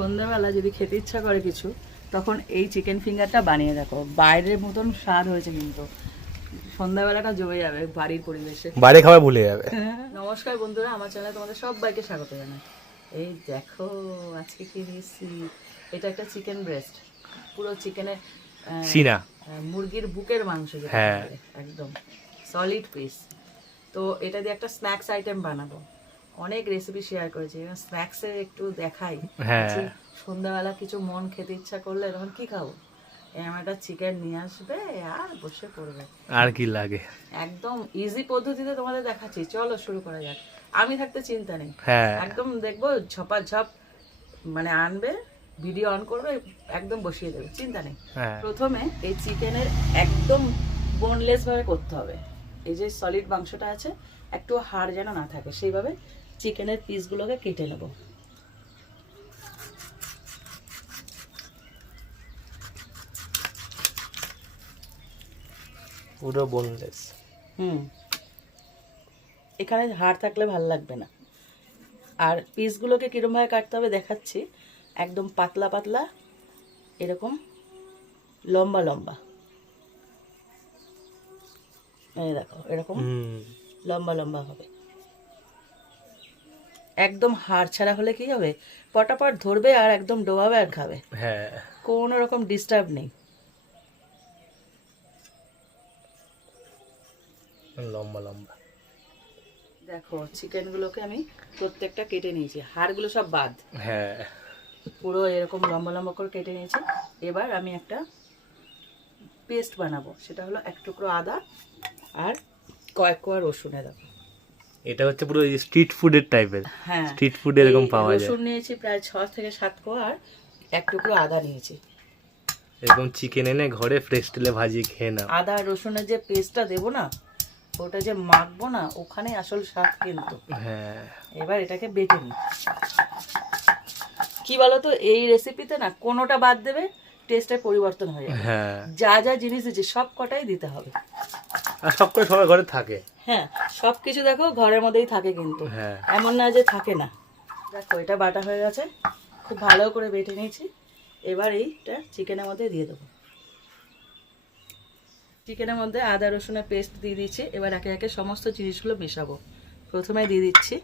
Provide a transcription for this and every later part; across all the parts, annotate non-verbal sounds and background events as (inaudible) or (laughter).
সন্ধ্যাবেলা যদি খেতে ইচ্ছা করে কিছু তখন এই চিকেন ফিঙ্গারটা বানিয়ে দেখো। বাইরের মতন স্বাদ হয়েছে কিন্তু। সন্ধ্যাবেলাটা জমে যাবে বাড়ির পরিবেশে। বাইরে খাবার ভুলে যাবে। (laughs) নমস্কার বন্ধুরা আমার চ্যানেলে তোমাদের সবাইকে স্বাগত জানাই। এই দেখো আজকে কি দিয়েছি এটা একটা চিকেন ব্রেস্ট পুরো চিকেনের সিনা। মুরগির বুকের মাংস হ্যাঁ। একদম সলিড পিস তো এটা দিয়ে একটা স্ন্যাক্স আইটেম বানাবো। অনেক রেসিপি শেয়ার করেছি। স্ন্যাক্সে একটু দেখাই। হ্যাঁ। সন্ধ্যাবেলা কিছু মন খেতে ইচ্ছা করলে তখন কি খাব? একটা চিকেন নিয়ে আসবে আর বসে পড়বে। আর কি লাগে। একদম ইজি পদ্ধতিতে তোমাদের দেখাচ্ছি। চলো শুরু করা যাক। আমি থাকতে চিন্তা নেই। হ্যাঁ। একদম দেখব ঝপা ঝপ মানে আনবে ভিডিও অন করবে একদম বসিয়ে দেবে। চিন্তা নেই। হ্যাঁ। প্রথমে এই চিকেনের একদম বোনলেস ভাবে করতে হবে। এই যে সলিড মাংসটা আছে একটু হাড় যেন না থাকে সেইভাবে চিকেনের পিসগুলোকে কেটে নেব। পুরো বোনলেস হুম। এখানে হাড় থাকলে ভালো লাগবে না। আর পিসগুলোকে কীরমভাবে কাটতে হবে দেখাচ্ছি। একদম পাতলা পাতলা এরকম লম্বা লম্বা। এই দেখো এরকম হুম। লম্বা লম্বা হবে। একদম হাড় ছাড়া হলে কি হবে? পটাপট ধরবে আর একদম ডোবাবে আর খাবে। হ্যাঁ। কোনো রকম ডিস্টার্ব নেই। লম্বা লম্বা। দেখো চিকেনগুলোকে আমি প্রত্যেকটা কেটে নিয়েছি। হাড়গুলো সব বাদ। হ্যাঁ। পুরো এরকম লম্বা লম্বা করে কেটে নিয়েছি। এবার আমি একটা পেস্ট বানাবো। সেটা হলো এক টুকরো আদা আর কয়েক কোয়া রসুনে দেবো এটা হচ্ছে পুরো স্ট্রিট ফুডের টাইপের হ্যাঁ। স্ট্রিট ফুড এরকম পাওয়া যায়। রসুন নিয়েছি প্রায় ছ থেকে সাত কোয়া আর এক টুকরো আদা নিয়েছি। এরকম চিকেন এনে ঘরে ফ্রেশ তেলে ভাজিয়ে খেয়ে নাও। আদা আর রসুনের যে পেস্টটা দেবো না ওটা যে মাখবো না ওখানে আসল স্বাদ কিন্তু। হ্যাঁ। এবার এটাকে বেটে নিই। কি বলতো এই রেসিপিতে না কোনোটা বাদ দেবে টেস্টের পরিবর্তন হয়ে যাবে। হ্যাঁ। যা যা জিনিস আছে সব কটাই দিতে হবে। আর সব করে সবার ঘরে থাকে। হ্যাঁ সব কিছু দেখো ঘরের মধ্যেই থাকে কিন্তু। হ্যাঁ। এমন না যে থাকে না। দেখো এটা বাটা হয়ে গেছে। খুব ভালো করে বেটে নিয়েছি। এবার এইটা চিকেনের মধ্যে দিয়ে দেবো। চিকেনের মধ্যে আদা রসুনের পেস্ট দিয়ে দিচ্ছি এবার একে একে সমস্ত জিনিসগুলো মেশাবো। প্রথমে দিয়ে দিচ্ছি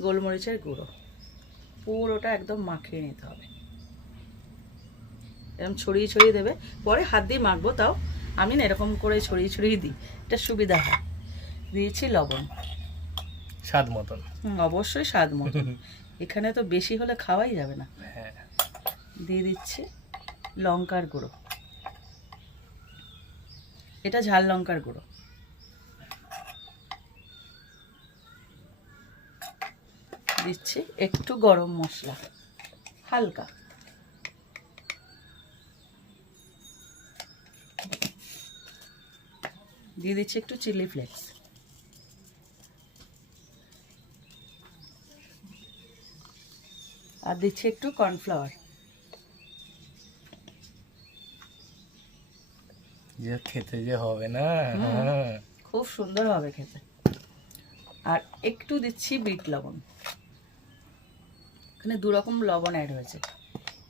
গোলমরিচের গুঁড়ো। পুরোটা একদম মাখিয়ে নিতে হবে। এরকম ছড়িয়ে ছড়িয়ে দেবে। পরে হাত দিয়ে মাখবো তাও আমি না এরকম করে ছড়িয়ে ছড়িয়ে দিই এটা সুবিধা হয়। দিয়েছি লবণ। স্বাদ মতন। অবশ্যই স্বাদ মতন। এখানে তো বেশি হলে খাওয়াই যাবে না। হ্যাঁ। দিয়ে দিচ্ছি লঙ্কার গুঁড়ো। এটা ঝাল লঙ্কার গুঁড়ো। দিচ্ছি একটু গরম মশলা। হালকা। দিয়ে দিচ্ছি একটু চিলি ফ্লেক্স। আর দিচ্ছি একটু কর্নফ্লাওয়ার। যে খেতে যে হবে না। খুব সুন্দর হবে খেতে। আর একটু দিচ্ছি বিট লবণ। এখানে দু রকম লবণ অ্যাড হয়েছে।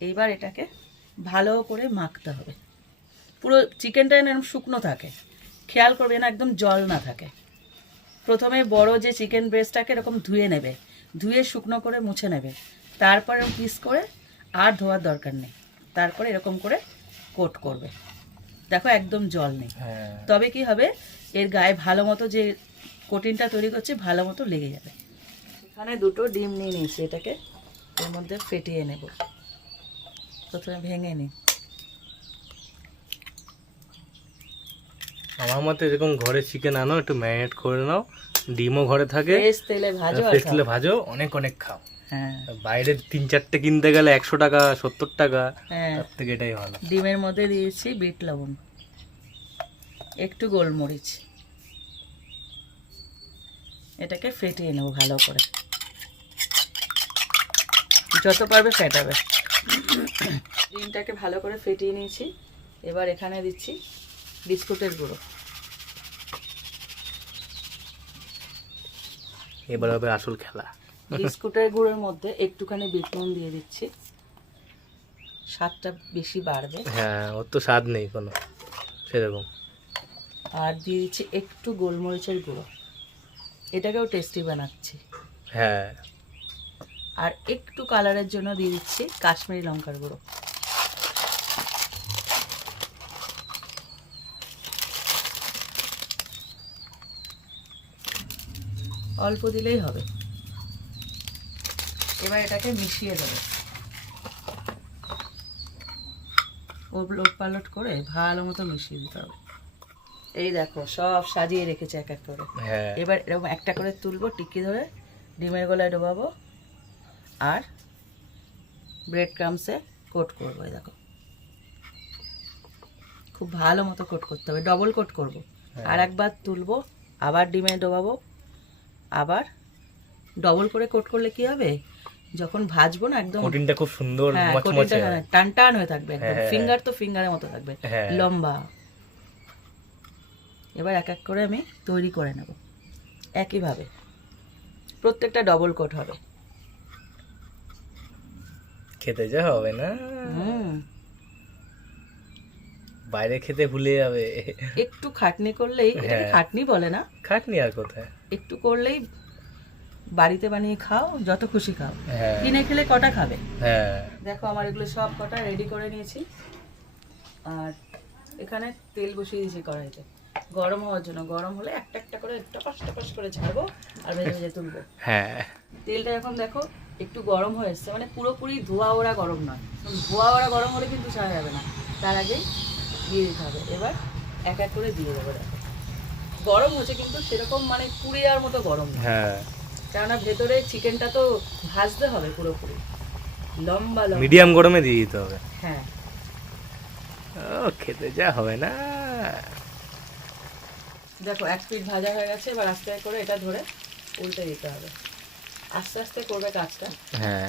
এইবার এটাকে ভালো করে মাখতে হবে। পুরো চিকেনটা এরকম শুকনো থাকে। খেয়াল করবে না একদম জল না থাকে। প্রথমে বড় যে চিকেন ব্রেস্টটাকে এরকম ধুয়ে নেবে ধুয়ে শুকনো করে মুছে নেবে। তারপরে পিস করে আর ধোয়ার দরকার নেই। তারপরে এরকম করে কোট করবে। দেখো একদম জল নেই। হ্যাঁ। তবে কি হবে এর গায়ে ভালো মতো যে কোটিনটা তৈরি করছে ভালো মতো লেগে যাবে। এখানে দুটো ডিম নিয়ে নিয়েছি এটাকে এর মধ্যে ফেটিয়ে নেব। প্রথমে ভেঙে নিই। আমার মতে এরকম ঘরে চিকেন আনো একটু ম্যারিনেট করে নাও ডিমও ঘরে থাকে তেলে ভাজো ফ্রেশ তেলে ভাজো অনেক অনেক খাও। হ্যাঁ। বাইরে তিন চারটে কিনতে গেলে একশো টাকা সত্তর টাকা হ্যাঁ। তার থেকে এটাই ভালো। ডিমের মধ্যে দিয়েছি বিট লবণ একটু গোলমরিচ। এটাকে ফেটিয়ে নেব ভালো করে। যত পারবে ফেটাবে। ডিমটাকে ভালো করে ফেটিয়ে নিয়েছি। এবার এখানে দিচ্ছি বিস্কুটের গুঁড়ো। এবার হবে আসল খেলা। বিস্কুটের গুঁড়োর মধ্যে একটুখানি বিট নুন দিয়ে দিচ্ছি। স্বাদটা বেশি বাড়বে। হ্যাঁ ওর তো স্বাদ নেই কোনো। সেরকম। আর দিয়ে দিচ্ছি একটু গোলমরিচের গুঁড়ো। এটাকেও টেস্টি বানাচ্ছি। হ্যাঁ। আর একটু কালারের জন্য দিয়ে দিচ্ছি কাশ্মীরি লঙ্কার গুঁড়ো। অল্প দিলেই হবে। এবার এটাকে মিশিয়ে দেবো। পালট করে ভালো মতো মিশিয়ে দিতে হবে। এই দেখো সব সাজিয়ে রেখেছে এক এক করে। হ্যাঁ। এবার এরকম একটা করে তুলবো টিকি ধরে ডিমের গলায় ডোবাবো। আর ব্রেড ক্রামসে কোট করব এই দেখো। খুব ভালো মতো কোট করতে হবে ডবল কোট করব। আর একবার তুলবো আবার ডিমে ডোবাবো। আবার ডবল করে কোট করলে কি হবে? যখন ভাজবো না একদম কোটিনটা খুব সুন্দর হ্যাঁ মচমচে টান টান হয়ে। থাকবে একদম। হ্যাঁ। ফিঙ্গার তো ফিঙ্গারের মতো থাকবে। হ্যাঁ। লম্বা। এবার এক এক করে আমি তৈরি করে নেব। একইভাবে। প্রত্যেকটা ডবল কোট হবে। খেতে যা হবে না। বাইরে খেতে ভুলে যাবে। একটু খাটনি করলেই হ্যাঁ। খাটনি বলে না? খাটনি আর কোথায়? একটু করলেই বাড়িতে বানিয়ে খাও যত খুশি খাও। হ্যাঁ। কিনে খেলে কটা খাবে? হ্যাঁ। দেখো আমার এগুলো সব কটা রেডি করে নিয়েছি। আর এখানে তেল বসিয়ে দিয়েছি কড়াইতে। গরম হওয়ার জন্য। গরম হলে একটা একটা করে টপাস টপাস করে ছাড়বো আর ভেজে ভেজে তুলবো। হ্যাঁ। তেলটা এখন দেখো একটু গরম হয়ে এসছে। মানে পুরোপুরি ধোয়া ওরা গরম নয়। ধোয়া ওরা গরম হলে কিন্তু ছাড়া যাবে না। তার আগেই দিয়ে দিতে হবে। এবার এক এক করে দিয়ে দেবো দেখো। গরম হচ্ছে কিন্তু সেরকম মানে পুড়ে যাওয়ার মতো গরম হ্যাঁ। কেননা ভেতরে চিকেনটা তো ভাজতে হবে পুরোপুরি। লম্বা লম্বা। মিডিয়াম গরমে দিয়ে দিতে হবে। হ্যাঁ। ও খেতে যা হবে না। দেখো এক পিট ভাজা হয়ে গেছে এবার আস্তে করে এটা ধরে উল্টে দিতে হবে। আস্তে আস্তে করবে কাজটা। হ্যাঁ।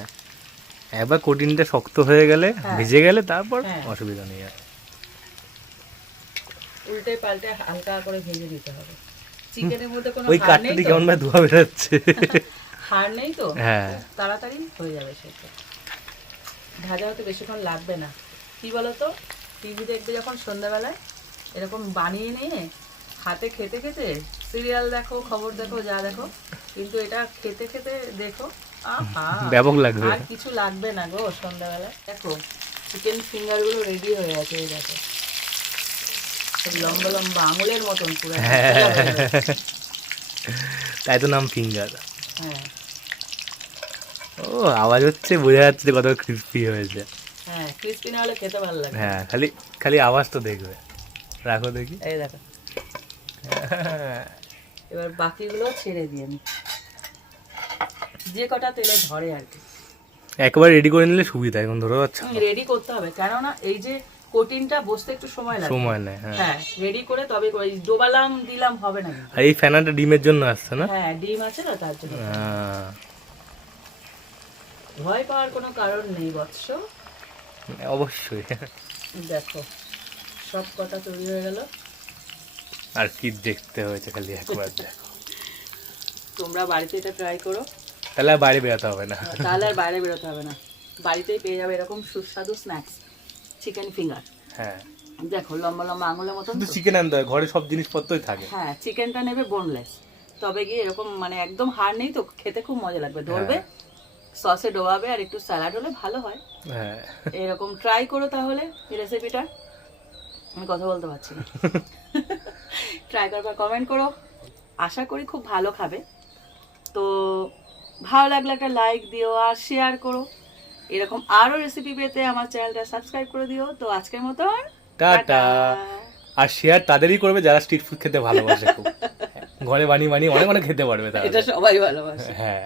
একবার কোটিনটা শক্ত হয়ে গেলে হ্যাঁ। ভিজে গেলে তারপর হ্যাঁ। অসুবিধা নেই আর। উল্টে পাল্টে হালকা করে ভেজে দিতে হবে। চিকেনের মধ্যে কোনো ওই হাড় কাঠটা নেই দিয়ে তো? কেমন ভাবে ধোয়া বেরোচ্ছে? (laughs) হাড় নেই তো? হ্যাঁ। তাড়াতাড়ি হয়ে যাবে সেটা। ভাজা হতে বেশিক্ষণ লাগবে না। কি বলতো? টিভি দেখবে যখন সন্ধ্যাবেলায় এরকম বানিয়ে নিয়ে হাতে খেতে খেতে সিরিয়াল দেখো খবর দেখো যা দেখো কিন্তু এটা খেতে খেতে দেখো ব্যাপক লাগবে। আর কিছু লাগবে না গো সন্ধ্যাবেলা দেখো চিকেন ফিঙ্গারগুলো রেডি হয়ে গেছে এই দেখো। লম্বা লম্বা আঙুলের মতন পুরো হ্যাঁ। তাই তো নাম ফিঙ্গার। হ্যাঁ। ও আওয়াজ হচ্ছে বোঝা যাচ্ছে কত ক্রিস্পি হয়েছে। হ্যাঁ ক্রিস্পি না হলে খেতে ভালো লাগে হ্যাঁ খালি খালি আওয়াজ তো দেখবে। রাখো দেখি। এই দেখো। এবার বাকিগুলো ছেড়ে দিই আমি যে কটা তেলে ধরে আর কি। একবার রেডি করে নিলে সুবিধা এখন ধরো আচ্ছা রেডি করতে হবে। কেননা এই যে কোটিনটা বসতে একটু সময় লাগে। সময় নেই হ্যাঁ। হ্যাঁ রেডি করে তবে ডোবালাম দিলাম হবে না আর এই ফ্যানাটা ডিমের জন্য আসছে না? হ্যাঁ ডিম আছে না তার জন্য। আহ, ভয় পাওয়ার কোনো কারণ নেই বৎস। অবশ্যই। দেখো সব কটা তৈরি হয়ে গেল। আর কি দেখতে হয়েছে খালি একবার (laughs) দেখো। তোমরা বাড়িতে এটা ট্রাই করো। তাহলে আর বাইরে বেরোতে হবে না। তাহলে আর বাইরে বেরোতে হবে না। বাড়িতেই পেয়ে যাবে এরকম সুস্বাদু স্ন্যাক্স চিকেন ফিঙ্গার হ্যাঁ। দেখো লম্বা লম্বা আঙুলের মতন শুধু তো। চিকেন আনতে হয় ঘরে সব জিনিসপত্রই থাকে। হ্যাঁ চিকেনটা নেবে বোনলেস তবে গিয়ে এরকম মানে একদম হাড় নেই তো খেতে খুব মজা লাগবে। ধরবে সসে ডোবাবে আর একটু স্যালাড হলে ভালো হয়। হ্যাঁ। এরকম ট্রাই করো তাহলে এই রেসিপিটা আমি কথা বলতে পারছি না। ট্রাই করবার কমেন্ট করো। আশা করি খুব ভালো খাবে। তো ভালো লাগলে একটা লাইক দিও আর শেয়ার করো। এরকম আরও রেসিপি পেতে আমার চ্যানেলটা সাবস্ক্রাইব করে দিও। তো আজকের মতন টাটা। আর শেয়ার তাদেরই করবে যারা স্ট্রিট ফুড খেতে ভালোবাসে খুব। (laughs) ঘরে বানিয়ে বানিয়ে অনেক অনেক খেতে পারবে তারা। এটা সবাই ভালোবাসে। হ্যাঁ।